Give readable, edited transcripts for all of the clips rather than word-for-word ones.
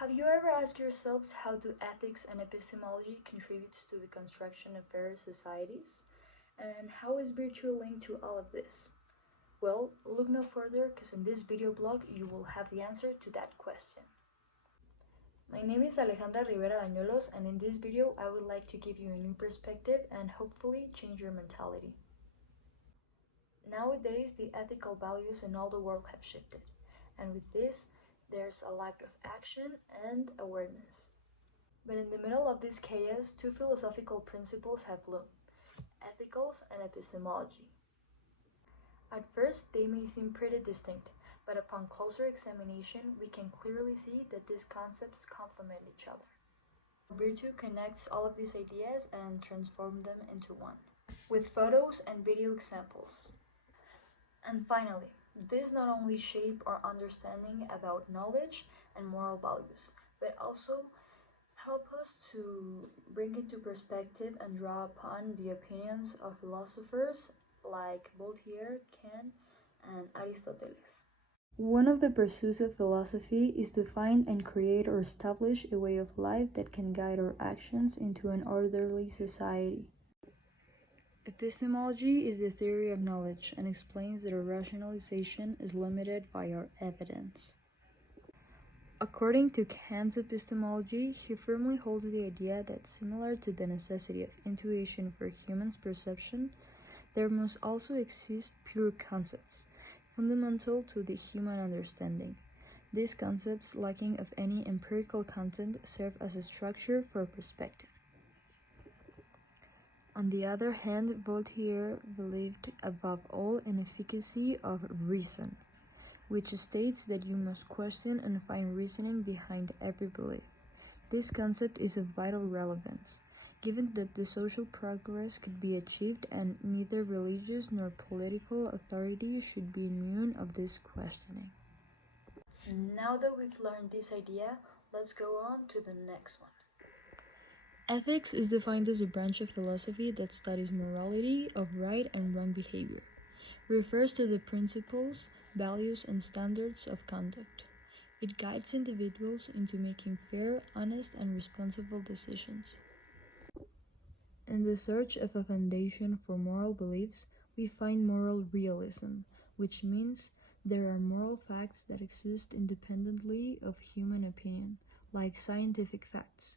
Have you ever asked yourselves how do ethics and epistemology contribute to the construction of fairer societies? And how is virtue linked to all of this? Well, look no further, because in this video blog you will have the answer to that question. My name is Alejandra Rivera Bañuelos, and in this video I would like to give you a new perspective and hopefully change your mentality. Nowadays, the ethical values in all the world have shifted, and with this, there's a lack of action and awareness. But in the middle of this chaos, two philosophical principles have loomed: ethicals and epistemology. At first, they may seem pretty distinct, but upon closer examination, we can clearly see that these concepts complement each other. Virtue connects all of these ideas and transforms them into one, with photos and video examples. And finally, this not only shape our understanding about knowledge and moral values, but also help us to bring into perspective and draw upon the opinions of philosophers like Voltaire, Kant, and Aristoteles. One of the pursuits of philosophy is to find and create or establish a way of life that can guide our actions into an orderly society. Epistemology is the theory of knowledge and explains that our rationalization is limited by our evidence. According to Kant's epistemology, he firmly holds the idea that similar to the necessity of intuition for humans' perception, there must also exist pure concepts, fundamental to the human understanding. These concepts, lacking of any empirical content, serve as a structure for perspective. On the other hand, Voltaire believed above all in efficacy of reason, which states that you must question and find reasoning behind every belief. This concept is of vital relevance, given that the social progress could be achieved and neither religious nor political authority should be immune of this questioning. Now that we've learned this idea, let's go on to the next one. Ethics is defined as a branch of philosophy that studies morality of right and wrong behavior. It refers to the principles, values, and standards of conduct. It guides individuals into making fair, honest, and responsible decisions. In the search of a foundation for moral beliefs, we find moral realism, which means there are moral facts that exist independently of human opinion, like scientific facts.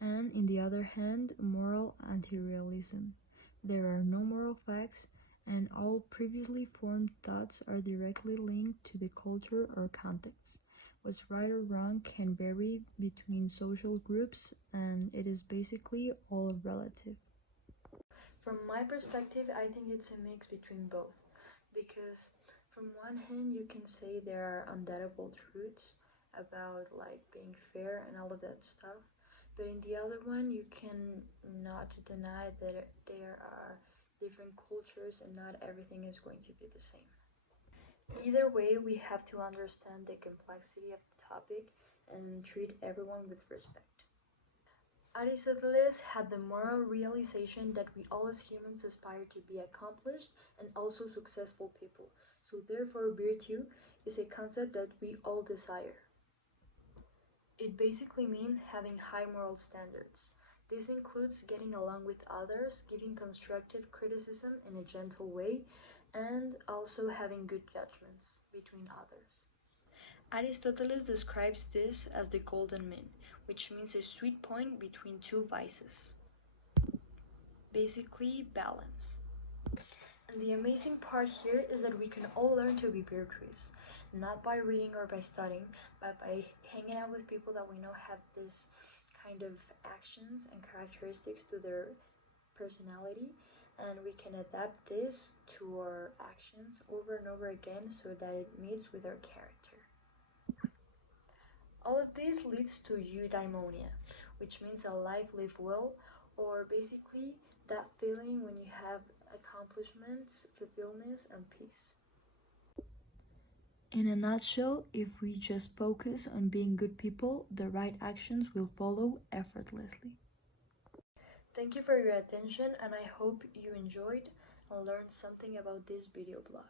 And, in the other hand, moral anti-realism. There are no moral facts, and all previously formed thoughts are directly linked to the culture or context. What's right or wrong can vary between social groups, and it is basically all relative. From my perspective, I think it's a mix between both, because from one hand you can say there are undoubtable truths about like being fair and all of that stuff, but in the other one you can not deny that there are different cultures and not everything is going to be the same. Either way, we have to understand the complexity of the topic and treat everyone with respect. Aristoteles had the moral realization that we all as humans aspire to be accomplished and also successful people, so therefore virtue is a concept that we all desire. It basically means having high moral standards. This includes getting along with others, giving constructive criticism in a gentle way, and also having good judgments between others. Aristoteles describes this as the golden mean, which means a sweet point between two vices. Basically, balance. And the amazing part here is that we can all learn to be virtuous, not by reading or by studying, but by hanging out with people that we know have this kind of actions and characteristics to their personality, and we can adapt this to our actions over and over again so that it meets with our character. All of this leads to eudaimonia, which means a life lived well, or basically that feeling when you have accomplishments, fulfillment, and peace. In a nutshell, if we just focus on being good people, the right actions will follow effortlessly. Thank you for your attention, and I hope you enjoyed and learned something about this video blog.